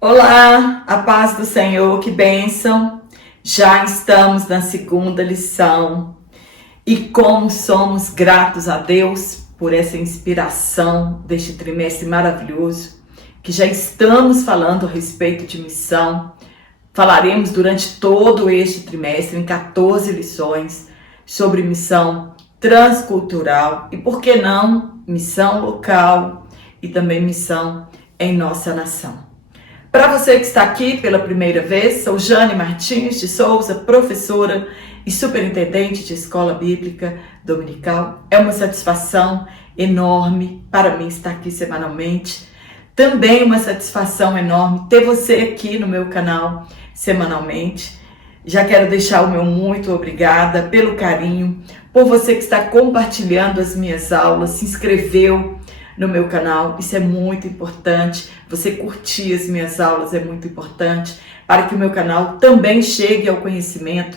Olá, a paz do Senhor, que bênção! Já estamos na segunda lição e como somos gratos a Deus por essa inspiração deste trimestre maravilhoso, que já estamos falando a respeito de missão. Falaremos durante todo este trimestre, em 14 lições, sobre missão transcultural e, por que não, missão local e também missão em nossa nação. Para você que está aqui pela primeira vez, sou Jane Martins de Souza, professora e superintendente de Escola Bíblica Dominical. É uma satisfação enorme para mim estar aqui semanalmente. Também uma satisfação enorme ter você aqui no meu canal semanalmente. Já quero deixar o meu muito obrigada pelo carinho, por você que está compartilhando as minhas aulas, se inscreveu no meu canal, isso é muito importante. Você curtir as minhas aulas é muito importante para que o meu canal também chegue ao conhecimento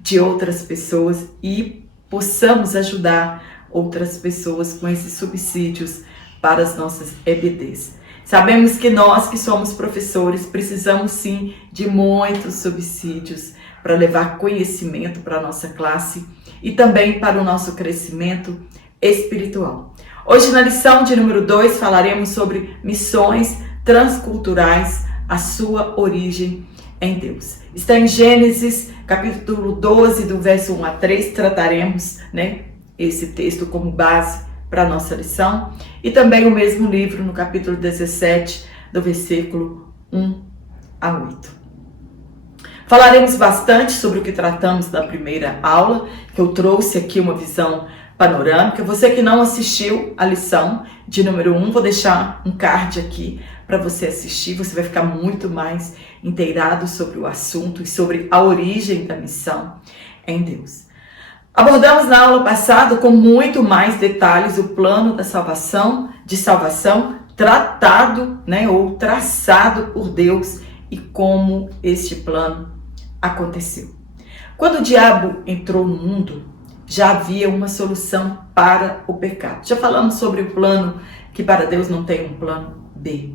de outras pessoas e possamos ajudar outras pessoas com esses subsídios para as nossas EBDs. Sabemos que nós que somos professores precisamos sim de muitos subsídios para levar conhecimento para a nossa classe e também para o nosso crescimento espiritual. Hoje, na lição de número 2, falaremos sobre missões transculturais, a sua origem em Deus. Está em Gênesis, capítulo 12, do verso 1 a 3, trataremos esse texto como base para a nossa lição. E também o mesmo livro, no capítulo 17, do versículo 1 a 8. Falaremos bastante sobre o que tratamos na primeira aula, que eu trouxe aqui uma visão panorâmica. Você que não assistiu a lição de número 1, vou deixar um card aqui para você assistir. Você vai ficar muito mais inteirado sobre o assunto e sobre a origem da missão em Deus. Abordamos na aula passada com muito mais detalhes o plano da salvação, tratado, ou traçado por Deus e como este plano aconteceu. Quando o diabo entrou no mundo, já havia uma solução para o pecado. Já falamos sobre o plano que para Deus não tem um plano B.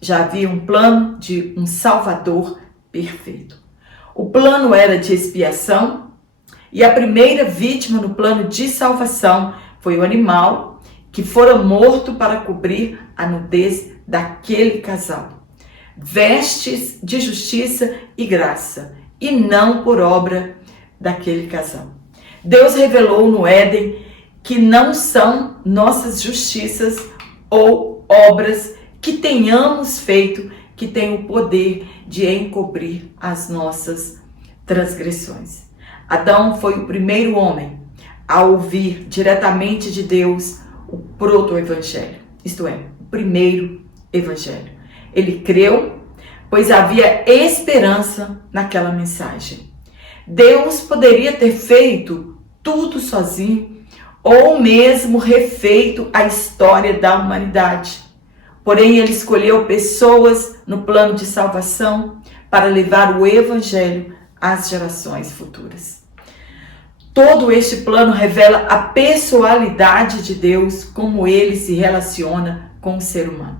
Já havia um plano de um Salvador perfeito. O plano era de expiação e a primeira vítima no plano de salvação foi o animal que fora morto para cobrir a nudez daquele casal. Vestes de justiça e graça e não por obra daquele casal. Deus revelou no Éden que não são nossas justiças ou obras que tenhamos feito que têm o poder de encobrir as nossas transgressões. Adão foi o primeiro homem a ouvir diretamente de Deus o proto-evangelho, isto é, o primeiro evangelho. Ele creu, pois havia esperança naquela mensagem. Deus poderia ter feito tudo sozinho ou mesmo refeito a história da humanidade. Porém, ele escolheu pessoas no plano de salvação para levar o evangelho às gerações futuras. Todo este plano revela a pessoalidade de Deus, como ele se relaciona com o ser humano.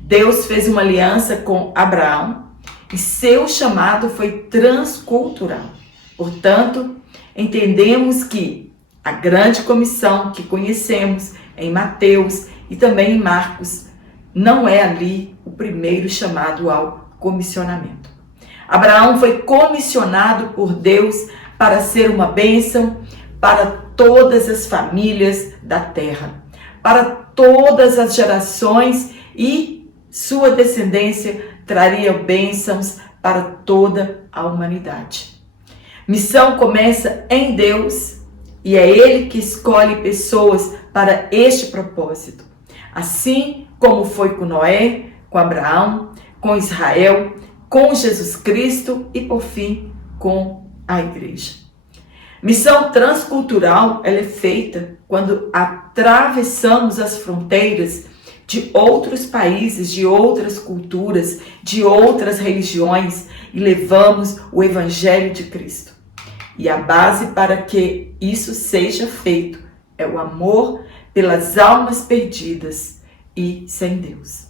Deus fez uma aliança com Abraão e seu chamado foi transcultural. Portanto, entendemos que a grande comissão que conhecemos em Mateus e também em Marcos não é ali o primeiro chamado ao comissionamento. Abraão foi comissionado por Deus para ser uma bênção para todas as famílias da terra, para todas as gerações, e sua descendência traria bênçãos para toda a humanidade. Missão começa em Deus e é Ele que escolhe pessoas para este propósito. Assim como foi com Noé, com Abraão, com Israel, com Jesus Cristo e, por fim, com a igreja. Missão transcultural ela é feita quando atravessamos as fronteiras de outros países, de outras culturas, de outras religiões e levamos o Evangelho de Cristo. E a base para que isso seja feito é o amor pelas almas perdidas e sem Deus.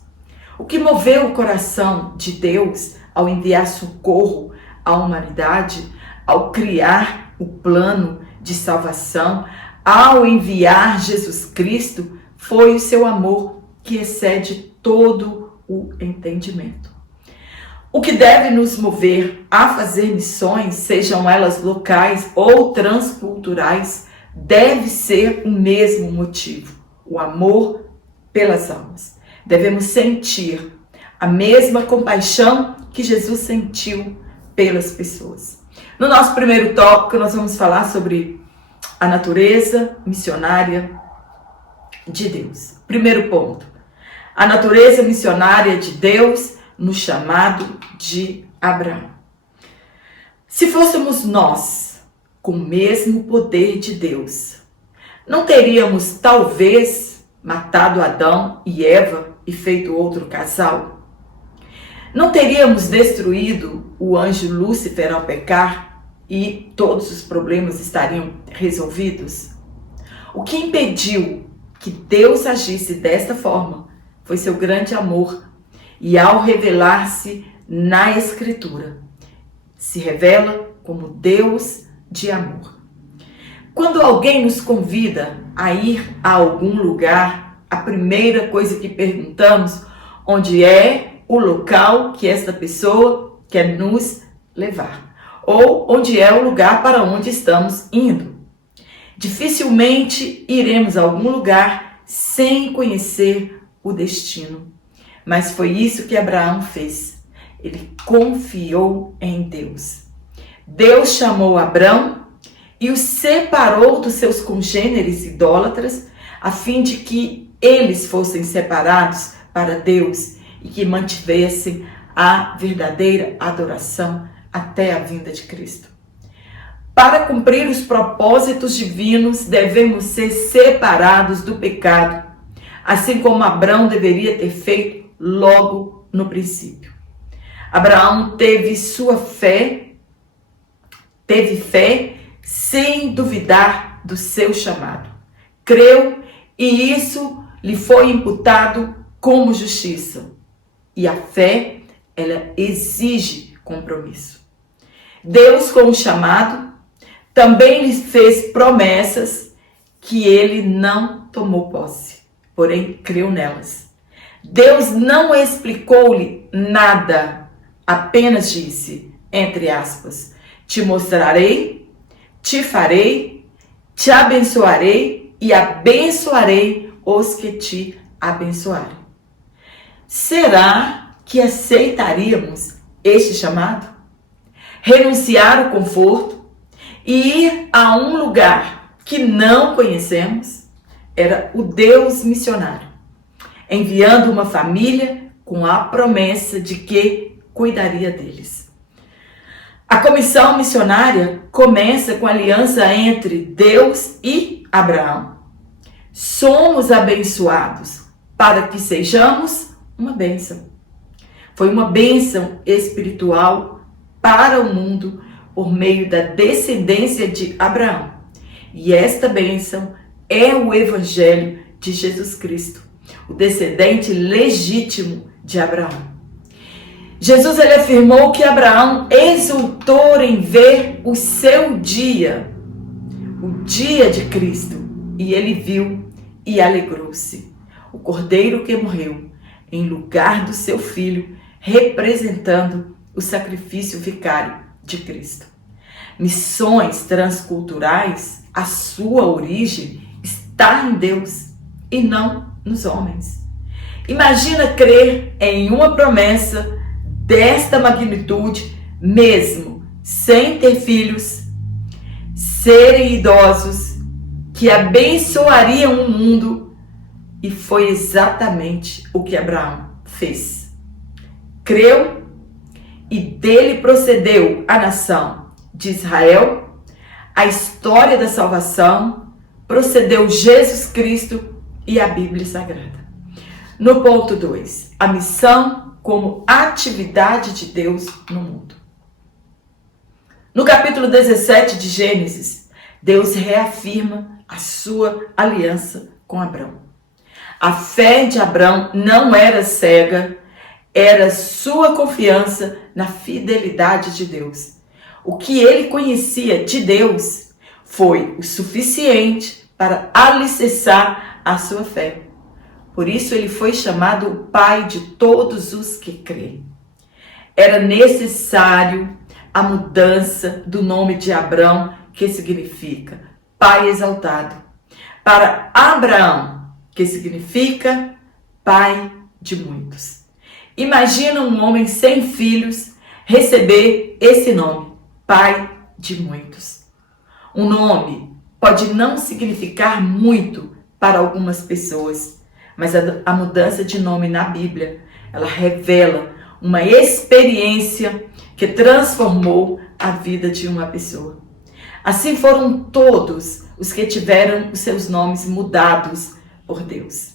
O que moveu o coração de Deus ao enviar socorro à humanidade, ao criar o plano de salvação, ao enviar Jesus Cristo, foi o seu amor que excede todo o entendimento. O que deve nos mover a fazer missões, sejam elas locais ou transculturais, deve ser o mesmo motivo: o amor pelas almas. Devemos sentir a mesma compaixão que Jesus sentiu pelas pessoas. No nosso primeiro tópico, nós vamos falar sobre a natureza missionária de Deus. Primeiro ponto: a natureza missionária de Deus no chamado de Abraão. Se fôssemos nós com o mesmo poder de Deus, não teríamos talvez matado Adão e Eva e feito outro casal? Não teríamos destruído o anjo Lúcifer ao pecar e todos os problemas estariam resolvidos? O que impediu que Deus agisse desta forma foi seu grande amor, e ao revelar-se na Escritura, se revela como Deus de amor. Quando alguém nos convida a ir a algum lugar, a primeira coisa que perguntamos: onde é o local que esta pessoa quer nos levar? Ou onde é o lugar para onde estamos indo? Dificilmente iremos a algum lugar sem conhecer o destino. Mas foi isso que Abraão fez. Ele confiou em Deus. Deus chamou Abraão e o separou dos seus congêneres idólatras, a fim de que eles fossem separados para Deus e que mantivessem a verdadeira adoração até a vinda de Cristo. Para cumprir os propósitos divinos, devemos ser separados do pecado, assim como Abraão deveria ter feito logo no princípio. Abraão teve fé sem duvidar do seu chamado. Creu e isso lhe foi imputado como justiça. E a fé, ela exige compromisso. Deus, com o chamado, também lhe fez promessas que ele não tomou posse, porém creu nelas. Deus não explicou-lhe nada, apenas disse, entre aspas: te mostrarei, te farei, te abençoarei e abençoarei os que te abençoarem. Será que aceitaríamos este chamado? Renunciar ao conforto e ir a um lugar que não conhecemos? Era o Deus missionário, enviando uma família com a promessa de que cuidaria deles. A comissão missionária começa com a aliança entre Deus e Abraão. Somos abençoados para que sejamos uma bênção. Foi uma bênção espiritual para o mundo por meio da descendência de Abraão. E esta bênção é o Evangelho de Jesus Cristo, o descendente legítimo de Abraão. Jesus ele afirmou que Abraão exultou em ver o seu dia, o dia de Cristo, e ele viu e alegrou-se. O cordeiro que morreu em lugar do seu filho, representando o sacrifício vicário de Cristo. Missões transculturais, a sua origem está em Deus e não nos homens. Imagina crer em uma promessa desta magnitude, mesmo sem ter filhos, serem idosos, que abençoariam o mundo, e foi exatamente o que Abraão fez. Creu e dele procedeu a nação de Israel, a história da salvação, procedeu Jesus Cristo e a Bíblia Sagrada. No ponto 2, a missão como atividade de Deus no mundo. No capítulo 17 de Gênesis, Deus reafirma a sua aliança com Abrão. A fé de Abrão não era cega, era sua confiança na fidelidade de Deus. O que ele conhecia de Deus foi o suficiente para alicerçar a sua fé. Por isso ele foi chamado o pai de todos os que creem. Era necessário a mudança do nome de Abrão, que significa pai exaltado, para Abraão, que significa pai de muitos. Imagina um homem sem filhos receber esse nome, pai de muitos. Um nome pode não significar muito para algumas pessoas, mas a mudança de nome na Bíblia, ela revela uma experiência que transformou a vida de uma pessoa. Assim foram todos os que tiveram os seus nomes mudados por Deus.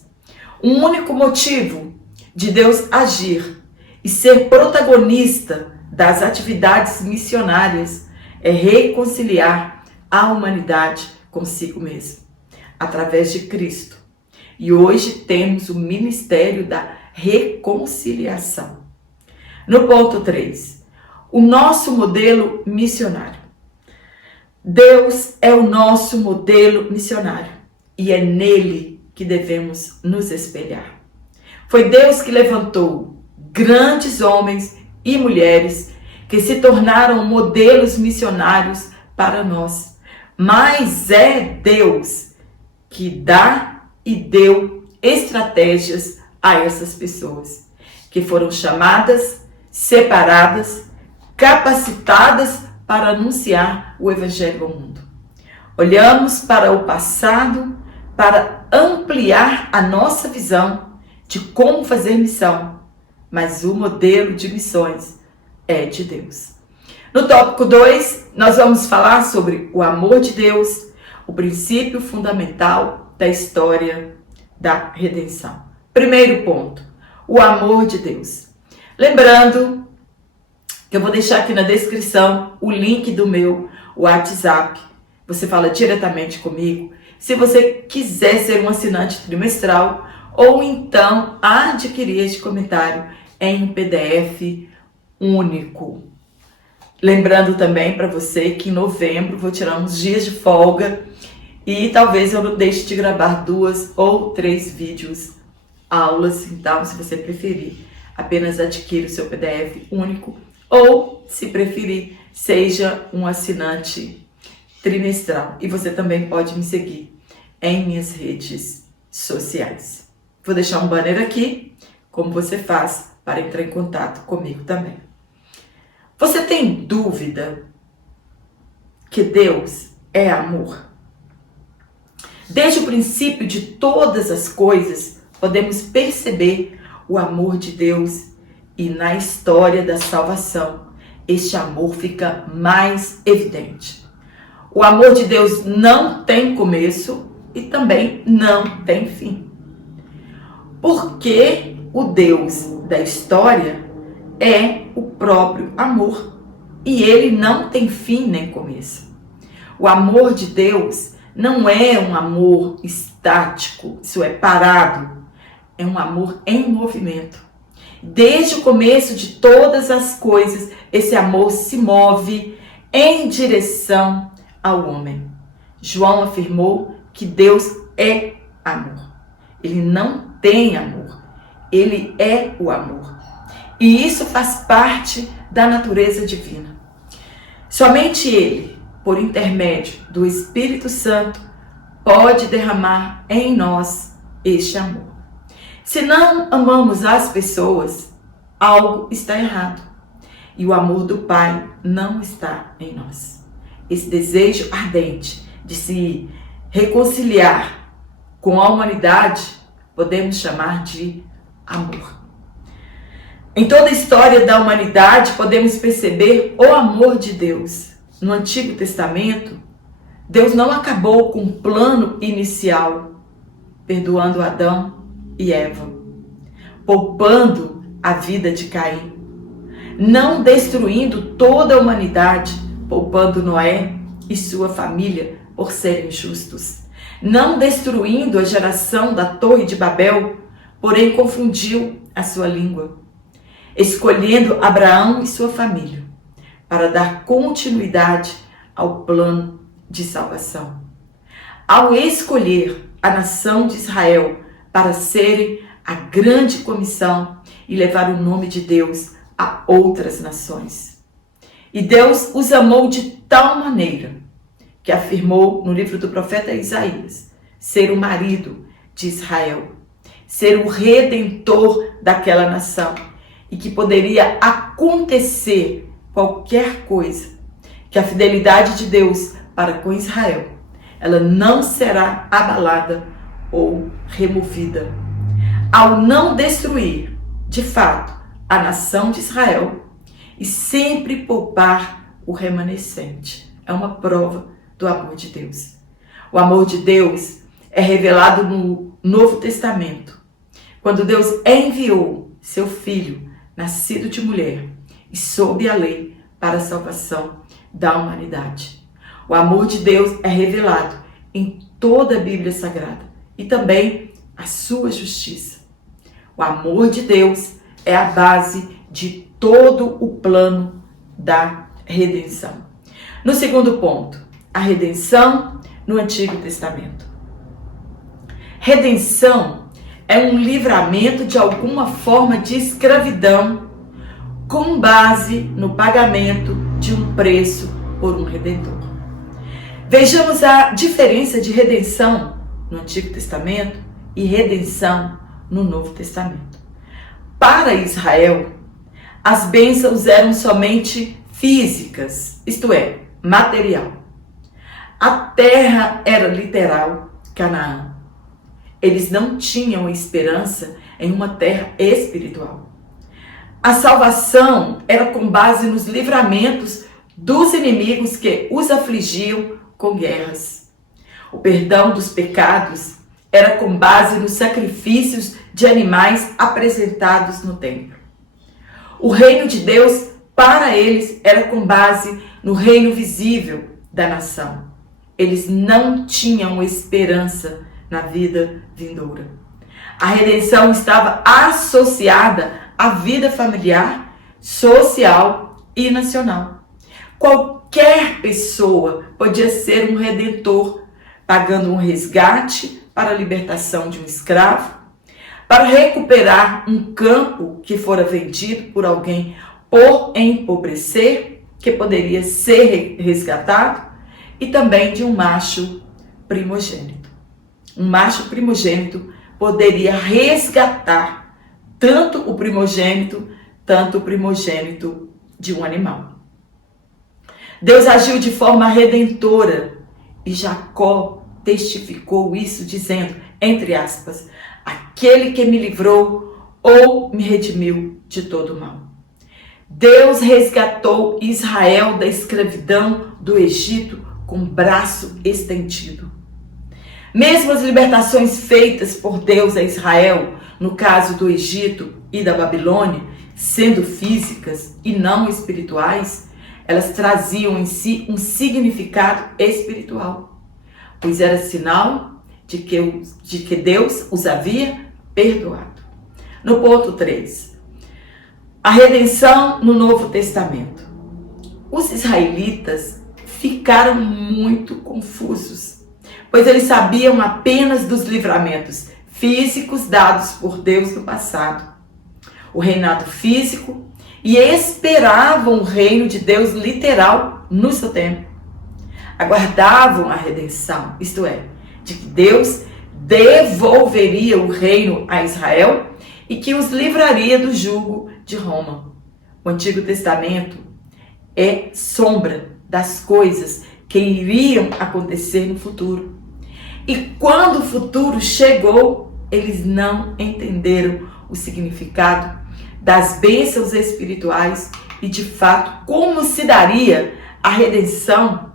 Um único motivo de Deus agir e ser protagonista das atividades missionárias é reconciliar a humanidade consigo mesmo, através de Cristo. E hoje temos o ministério da reconciliação. No ponto 3, o nosso modelo missionário. Deus é o nosso modelo missionário e é nele que devemos nos espelhar. Foi Deus que levantou grandes homens e mulheres que se tornaram modelos missionários para nós. Mas é Deus que dá e deu estratégias a essas pessoas, que foram chamadas, separadas, capacitadas para anunciar o Evangelho ao mundo. Olhamos para o passado para ampliar a nossa visão de como fazer missão, mas o modelo de missões é de Deus. No tópico 2, nós vamos falar sobre o amor de Deus, o princípio fundamental da história da redenção. Primeiro ponto, o amor de Deus. Lembrando que eu vou deixar aqui na descrição o link do meu WhatsApp. Você fala diretamente comigo. Se você quiser ser um assinante trimestral ou então adquirir este comentário em PDF único. Lembrando também para você que em novembro vou tirar uns dias de folga e talvez eu não deixe de gravar 2 ou 3 vídeos, aulas. Então, se você preferir, apenas adquira o seu PDF único ou, se preferir, seja um assinante trimestral. E você também pode me seguir em minhas redes sociais. Vou deixar um banner aqui, como você faz para entrar em contato comigo também. Você tem dúvida que Deus é amor? Desde o princípio de todas as coisas, podemos perceber o amor de Deus e na história da salvação, este amor fica mais evidente. O amor de Deus não tem começo e também não tem fim. Porque o Deus da história é o próprio amor e ele não tem fim nem começo. O amor de Deus não é um amor estático, isso é parado, é um amor em movimento. Desde o começo de todas as coisas, esse amor se move em direção ao homem. João afirmou que Deus é amor. Ele não tem amor, ele é o amor. E isso faz parte da natureza divina. Somente ele, por intermédio do Espírito Santo, pode derramar em nós este amor. Se não amamos as pessoas, algo está errado. E o amor do Pai não está em nós. Esse desejo ardente de se reconciliar com a humanidade, podemos chamar de amor. Em toda a história da humanidade, podemos perceber o amor de Deus. No Antigo Testamento, Deus não acabou com o plano inicial, perdoando Adão e Eva, poupando a vida de Caim, não destruindo toda a humanidade, poupando Noé e sua família por serem justos, não destruindo a geração da Torre de Babel, porém confundiu a sua língua. escolhendo Abraão e sua família para dar continuidade ao plano de salvação. Ao escolher a nação de Israel para serem a grande comissão e levar o nome de Deus a outras nações. E Deus os amou de tal maneira que afirmou no livro do profeta Isaías ser o marido de Israel, ser o redentor daquela nação e que poderia acontecer qualquer coisa, que a fidelidade de Deus para com Israel, ela não será abalada ou removida. Ao não destruir, de fato, a nação de Israel e sempre poupar o remanescente. É uma prova do amor de Deus. O amor de Deus é revelado no Novo Testamento, quando Deus enviou seu Filho, nascido de mulher e sob a lei, para a salvação da humanidade. O amor de Deus é revelado em toda a Bíblia Sagrada e também a sua justiça. O amor de Deus é a base de todo o plano da redenção. No segundo ponto, a redenção no Antigo Testamento. Redenção é um livramento de alguma forma de escravidão com base no pagamento de um preço por um redentor. Vejamos a diferença de redenção no Antigo Testamento e redenção no Novo Testamento. Para Israel, as bênçãos eram somente físicas, isto é, material. A terra era literal, Canaã. Eles não tinham esperança em uma terra espiritual. A salvação era com base nos livramentos dos inimigos que os afligiam com guerras. O perdão dos pecados era com base nos sacrifícios de animais apresentados no templo. O reino de Deus, para eles, era com base no reino visível da nação. Eles não tinham esperança na vida vindoura. A redenção estava associada à vida familiar, social e nacional. Qualquer pessoa podia ser um redentor, pagando um resgate para a libertação de um escravo, para recuperar um campo que fora vendido por alguém por empobrecer, que poderia ser resgatado, e também de um macho primogênito. Um macho primogênito poderia resgatar tanto o primogênito de um animal. Deus agiu de forma redentora e Jacó testificou isso dizendo, entre aspas, aquele que me livrou ou me redimiu de todo mal. Deus resgatou Israel da escravidão do Egito com braço estendido. Mesmo as libertações feitas por Deus a Israel, no caso do Egito e da Babilônia, sendo físicas e não espirituais, elas traziam em si um significado espiritual, pois era sinal de que Deus os havia perdoado. No ponto 3, a redenção no Novo Testamento. Os israelitas ficaram muito confusos, pois eles sabiam apenas dos livramentos físicos dados por Deus no passado, o reinado físico, e esperavam o reino de Deus literal no seu tempo. Aguardavam a redenção, isto é, de que Deus devolveria o reino a Israel e que os livraria do jugo de Roma. O Antigo Testamento é sombra das coisas que iriam acontecer no futuro. E quando o futuro chegou, eles não entenderam o significado das bênçãos espirituais e, de fato, como se daria a redenção,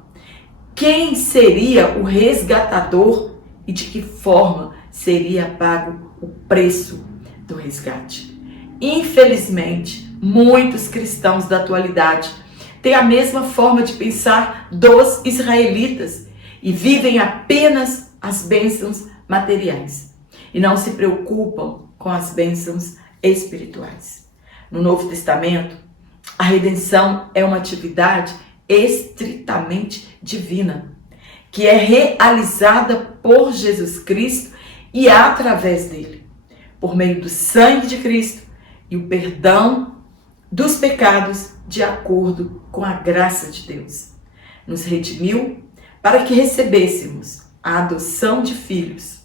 quem seria o resgatador e de que forma seria pago o preço do resgate. Infelizmente, muitos cristãos da atualidade têm a mesma forma de pensar dos israelitas e vivem apenas as bênçãos materiais e não se preocupam com as bênçãos espirituais. No Novo Testamento, a redenção é uma atividade estritamente divina, que é realizada por Jesus Cristo e através dele, por meio do sangue de Cristo e o perdão dos pecados de acordo com a graça de Deus. Nos redimiu para que recebêssemos a adoção de filhos.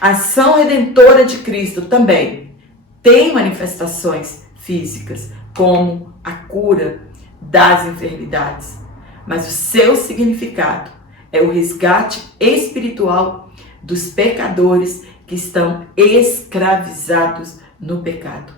A ação redentora de Cristo também tem manifestações físicas, como a cura das enfermidades, mas o seu significado é o resgate espiritual dos pecadores que estão escravizados no pecado.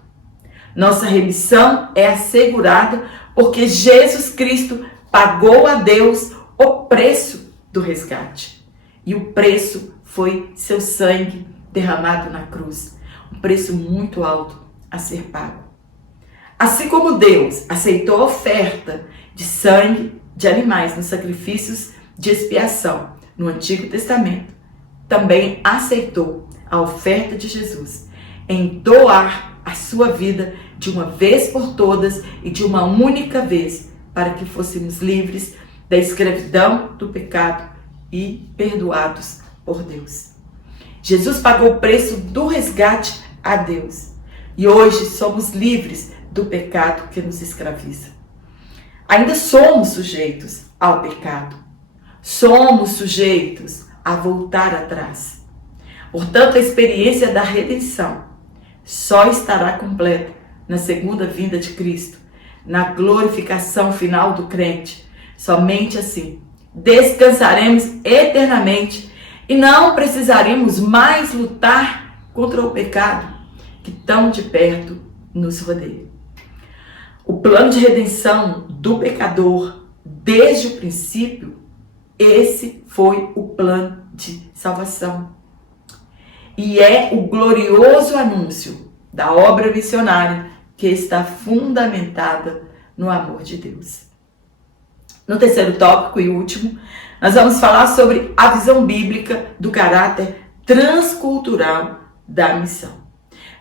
Nossa remissão é assegurada porque Jesus Cristo pagou a Deus o preço do resgate. E o preço foi seu sangue derramado na cruz. Um preço muito alto a ser pago. Assim como Deus aceitou a oferta de sangue de animais nos sacrifícios de expiação no Antigo Testamento, também aceitou a oferta de Jesus em doar a sua vida de uma vez por todas e de uma única vez, para que fôssemos livres da escravidão do pecado e perdoados por Deus. Jesus pagou o preço do resgate a Deus e hoje somos livres do pecado que nos escraviza. Ainda somos sujeitos ao pecado, somos sujeitos a voltar atrás. Portanto, a experiência da redenção só estará completa na segunda vinda de Cristo, na glorificação final do crente. Somente assim descansaremos eternamente e não precisaremos mais lutar contra o pecado que tão de perto nos rodeia. O plano de redenção do pecador, desde o princípio, esse foi o plano de salvação. E é o glorioso anúncio da obra missionária que está fundamentada no amor de Deus. No terceiro tópico e último, nós vamos falar sobre a visão bíblica do caráter transcultural da missão.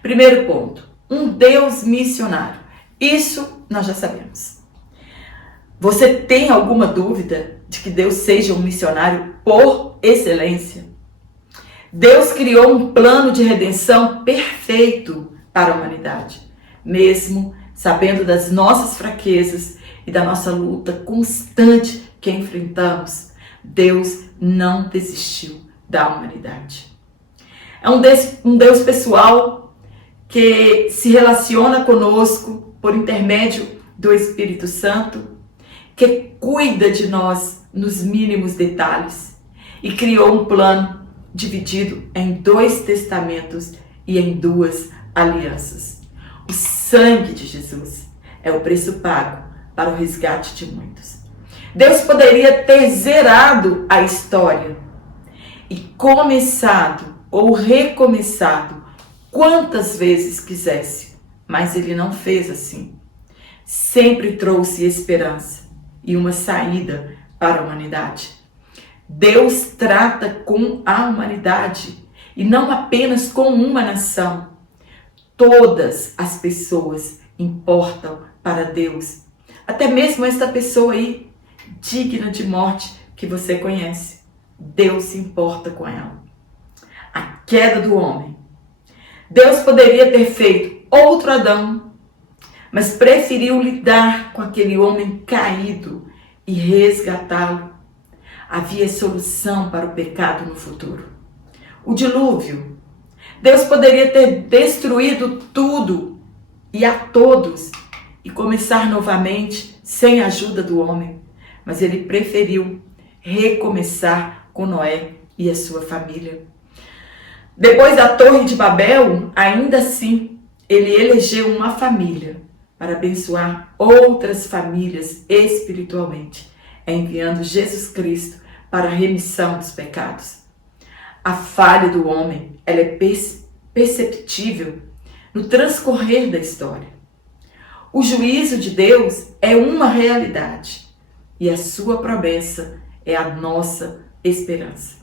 Primeiro ponto, um Deus missionário. Isso nós já sabemos. Você tem alguma dúvida de que Deus seja um missionário por excelência? Deus criou um plano de redenção perfeito para a humanidade, mesmo sabendo das nossas fraquezas e da nossa luta constante que enfrentamos. Deus não desistiu da humanidade. É um Deus pessoal que se relaciona conosco por intermédio do Espírito Santo, que cuida de nós nos mínimos detalhes e criou um plano dividido em 2 testamentos e em 2 alianças. O sangue de Jesus é o preço pago para o resgate de muitos. Deus poderia ter zerado a história e começado ou recomeçado quantas vezes quisesse, mas Ele não fez assim. Sempre trouxe esperança e uma saída para a humanidade. Deus trata com a humanidade e não apenas com uma nação. Todas as pessoas importam para Deus. Até mesmo esta pessoa aí, digna de morte, que você conhece. Deus se importa com ela. A queda do homem. Deus poderia ter feito outro Adão, mas preferiu lidar com aquele homem caído e resgatá-lo. Havia solução para o pecado no futuro. O dilúvio. Deus poderia ter destruído tudo e a todos e começar novamente sem a ajuda do homem, mas Ele preferiu recomeçar com Noé e a sua família. Depois da Torre de Babel, ainda assim, Ele elegeu uma família para abençoar outras famílias espiritualmente, enviando Jesus Cristo para a remissão dos pecados. A falha do homem, ela é perceptível no transcorrer da história. O juízo de Deus é uma realidade e a sua promessa é a nossa esperança.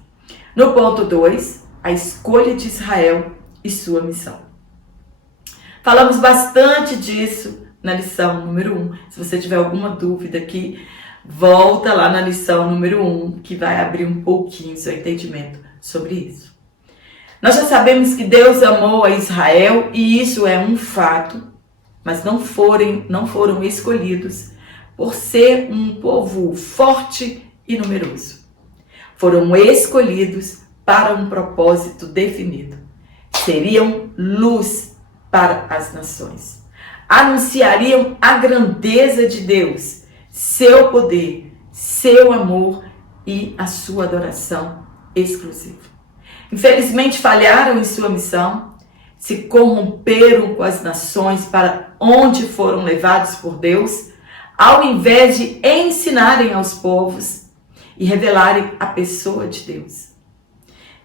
No ponto 2, a escolha de Israel e sua missão. Falamos bastante disso na lição número 1. Se você tiver alguma dúvida aqui, volta lá na lição número 1, que vai abrir um pouquinho seu entendimento sobre isso. Nós já sabemos que Deus amou a Israel e isso é um fato, mas não foram escolhidos por ser um povo forte e numeroso. Foram escolhidos para um propósito definido. Seriam luz para as nações. Anunciariam a grandeza de Deus, seu poder, seu amor e a sua adoração exclusiva. Infelizmente falharam em sua missão, se corromperam com as nações para onde foram levados por Deus, ao invés de ensinarem aos povos e revelarem a pessoa de Deus.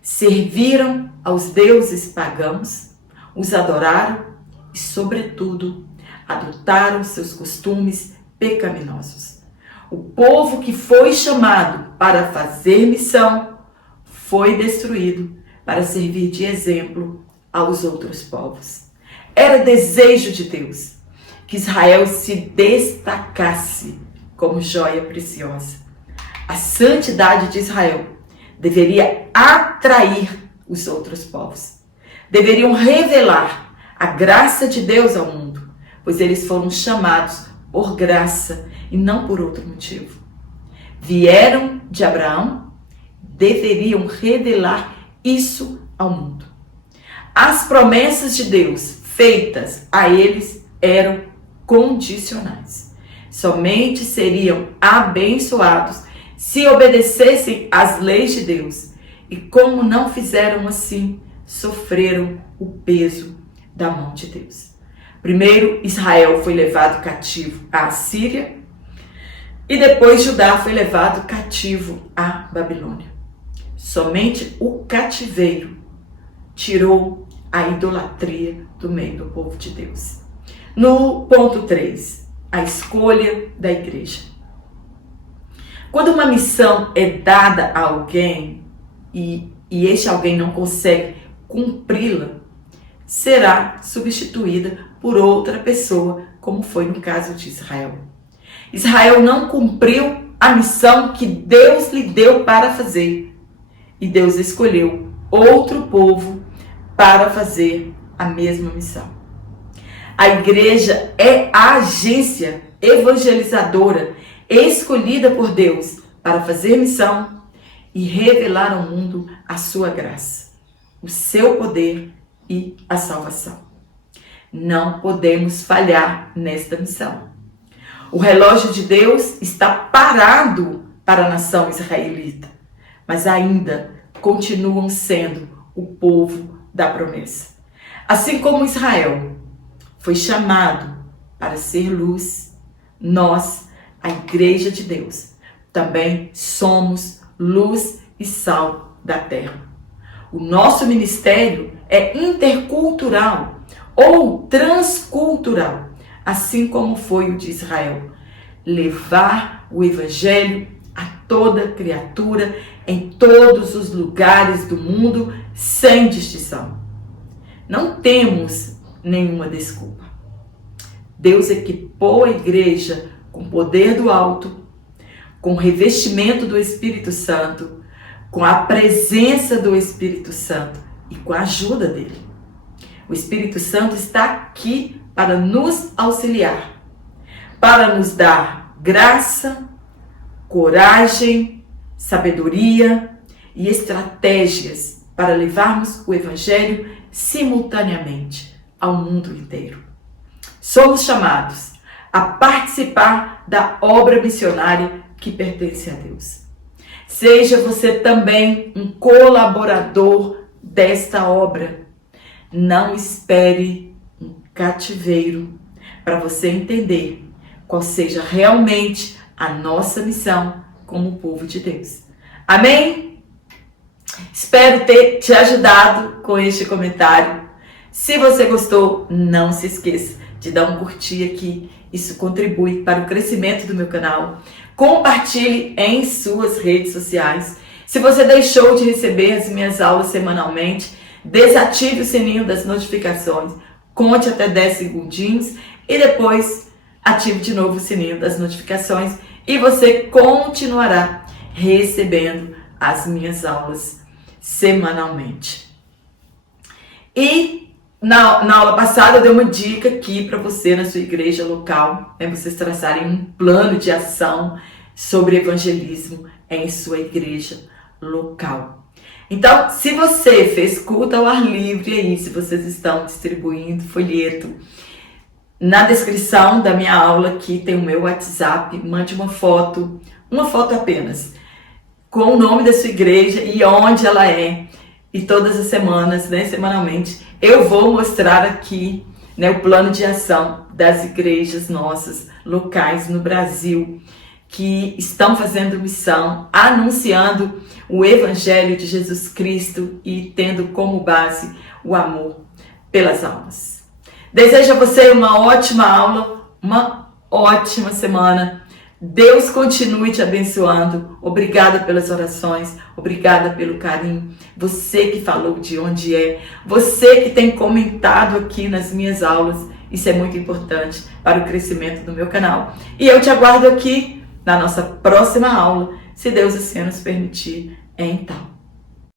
Serviram aos deuses pagãos, os adoraram e, sobretudo, adotaram seus costumes pecaminosos. O povo que foi chamado para fazer missão foi destruído para servir de exemplo aos outros povos. Era desejo de Deus que Israel se destacasse como joia preciosa. A santidade de Israel deveria atrair os outros povos. Deveriam revelar a graça de Deus ao mundo, pois eles foram chamados por graça e não por outro motivo. Vieram de Abraão, deveriam revelar isso ao mundo. As promessas de Deus feitas a eles eram condicionais. Somente seriam abençoados se obedecessem às leis de Deus. E como não fizeram assim, sofreram o peso da mão de Deus. Primeiro, Israel foi levado cativo à Síria e depois Judá foi levado cativo à Babilônia. Somente o cativeiro tirou a idolatria do meio do povo de Deus. No ponto 3, a escolha da igreja. Quando uma missão é dada a alguém e este alguém não consegue cumpri-la, será substituída por outra pessoa, como foi no caso de Israel. Israel não cumpriu a missão que Deus lhe deu para fazer. E Deus escolheu outro povo para fazer a mesma missão. A igreja é a agência evangelizadora escolhida por Deus para fazer missão e revelar ao mundo a sua graça, o seu poder e a salvação. Não podemos falhar nesta missão. O relógio de Deus está parado para a nação israelita, mas ainda continuam sendo o povo da promessa. Assim como Israel foi chamado para ser luz, nós, a igreja de Deus, também somos luz e sal da terra. O nosso ministério é intercultural ou transcultural, assim como foi o de Israel. Levar o evangelho a toda criatura em todos os lugares do mundo sem distinção. Não temos nenhuma desculpa. Deus equipou a igreja com poder do alto, com revestimento do Espírito Santo, com a presença do Espírito Santo e com a ajuda dele. O Espírito Santo está aqui para nos auxiliar, para nos dar graça, coragem, sabedoria e estratégias para levarmos o Evangelho simultaneamente ao mundo inteiro. Somos chamados a participar da obra missionária que pertence a Deus. Seja você também um colaborador desta obra. Não espere um cativeiro para você entender qual seja realmente a nossa missão como povo de Deus. Amém? Espero ter te ajudado com este comentário. Se você gostou, não se esqueça de dar um curtir aqui. Isso contribui para o crescimento do meu canal. Compartilhe em suas redes sociais. Se você deixou de receber as minhas aulas semanalmente, desative o sininho das notificações. conte até 10 segundinhos e depois ative de novo o sininho das notificações e você continuará recebendo as minhas aulas semanalmente. E na aula passada eu dei uma dica aqui para você na sua igreja local, vocês traçarem um plano de ação sobre evangelismo em sua igreja local. Então, se você fez culto ao ar livre aí, se vocês estão distribuindo folheto, na descrição da minha aula aqui tem o meu WhatsApp, mande uma foto apenas, com o nome da sua igreja e onde ela é. E todas as semanas, semanalmente, eu vou mostrar aqui o plano de ação das igrejas nossas locais no Brasil, que estão fazendo missão, anunciando o Evangelho de Jesus Cristo e tendo como base o amor pelas almas. Desejo a você uma ótima aula, uma ótima semana. Deus continue te abençoando. Obrigada pelas orações, obrigada pelo carinho. Você que falou de onde é, você que tem comentado aqui nas minhas aulas, isso é muito importante para o crescimento do meu canal. E eu te aguardo aqui na nossa próxima aula, se Deus assim nos permitir, então.